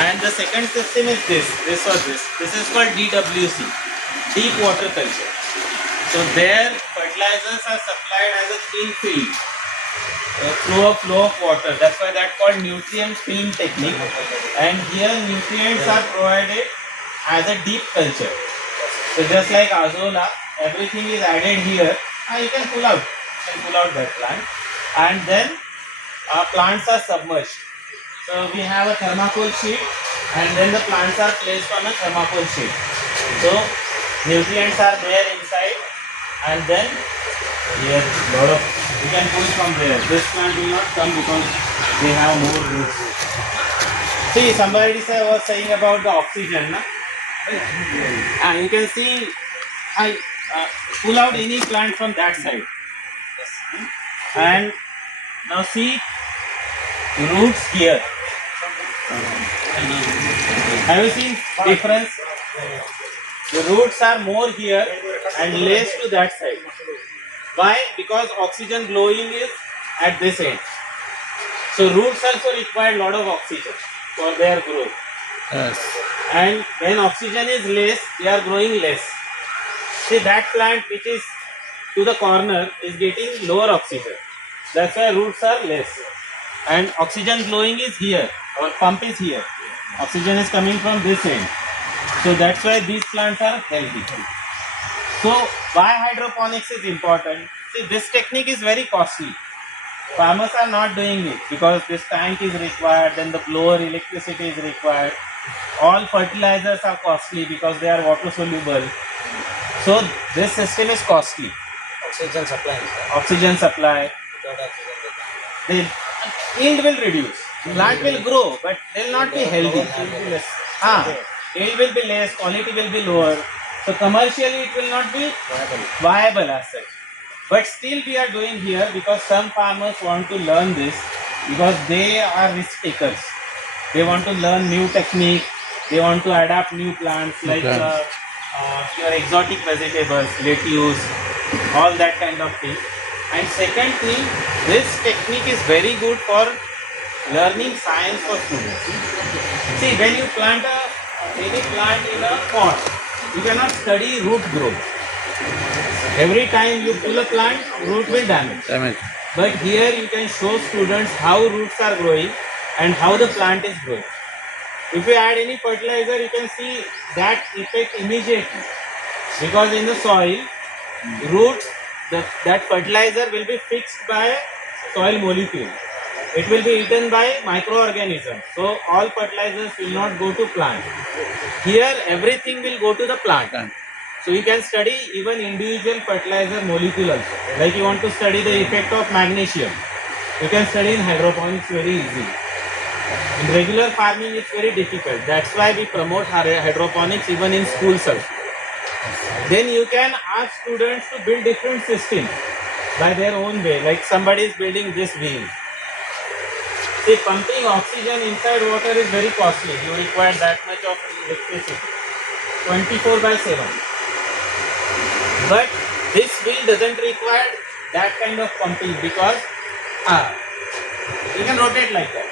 And the second system is this or this. This is called DWC, deep water culture. So there fertilizers are supplied as a clean film through a flow of water. That's why that's called nutrient film technique. And here nutrients are provided as a deep culture. So just like azola, everything is added here. You can pull out. You can pull out that plant. And then our plants are submerged. So we have a thermocol sheet and then the plants are placed on a thermocol sheet. So nutrients are there inside and then here lot of you can pull from there. This plant will not come because they have more roots. See, somebody was saying about the oxygen. Na? You can see I pull out any plant from that side. And now see roots here. Have you seen difference? The roots are more here and less to that side. Why? Because oxygen blowing is at this end. So roots also require a lot of oxygen for their growth. Yes. And when oxygen is less, they are growing less. See, that plant which is to the corner is getting lower oxygen. That's why roots are less. And oxygen blowing is here. Our pump is here. Oxygen is coming from this end. So that's why these plants are healthy. So why hydroponics is important? See, this technique is very costly. Farmers are not doing it because this tank is required, then the blower electricity is required. All fertilizers are costly because they are water soluble. So this system is costly. Oxygen supply. Oxygen supply. Without oxygen, The yield will reduce. Plant will grow, but they will not be healthy. Yield will be less, quality will be lower. So commercially it will not be viable as such. But still we are doing here because some farmers want to learn this because they are risk takers. They want to learn new technique. They want to adapt new plants like your exotic vegetables, lettuce, all that kind of thing. And second thing, this technique is very good for learning science for students. See, when you plant any plant in a pot, you cannot study root growth. Every time you pull a plant, root will damage. But here you can show students how roots are growing and how the plant is growing. If you add any fertilizer, you can see that effect immediately. Because in the soil, roots, that fertilizer will be fixed by soil molecule. It will be eaten by microorganisms. So all fertilizers will not go to plant. Here everything will go to the plant. So you can study even individual fertilizer molecule also. Like you want to study the effect of magnesium. You can study in hydroponics very easily. In regular farming it's very difficult. That's why we promote hydroponics even in schools also. Then you can ask students to build different systems by their own way. Like somebody is building this wheel. See, pumping oxygen inside water is very costly. You require that much of electricity. 24/7. But this wheel doesn't require that kind of pumping because you can rotate like that.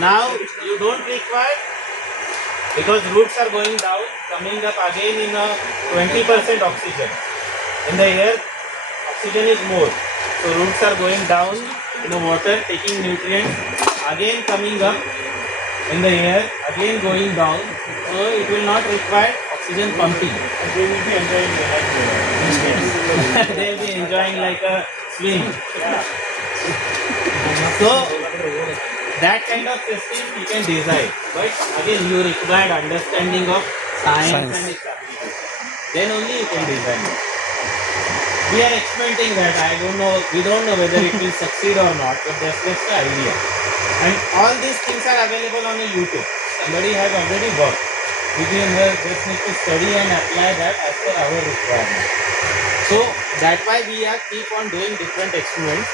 Now you don't require because roots are going down, coming up again in a 20% oxygen. In the air, oxygen is more. So roots are going down in the water, taking nutrients, again coming up in the air, again going down. So it will not require oxygen pumping. They will be enjoying They will be enjoying like a swing. So that kind of system you can design. But again you require understanding of science and its application. Then only you can design it. We are experimenting that. We don't know whether it will succeed or not, but that's just the idea. And all these things are available on the YouTube. Somebody has already worked. We just need to study and apply that as per our requirement. So that's why we are keep on doing different experiments,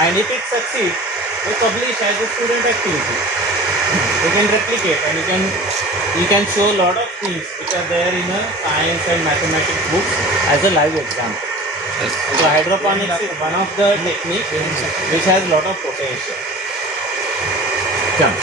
and if it succeeds, we publish as a student activity. You can replicate and you can show a lot of things which are there in a science and mathematics books as a live example. So hydroponics is one of the techniques which has a lot of potential.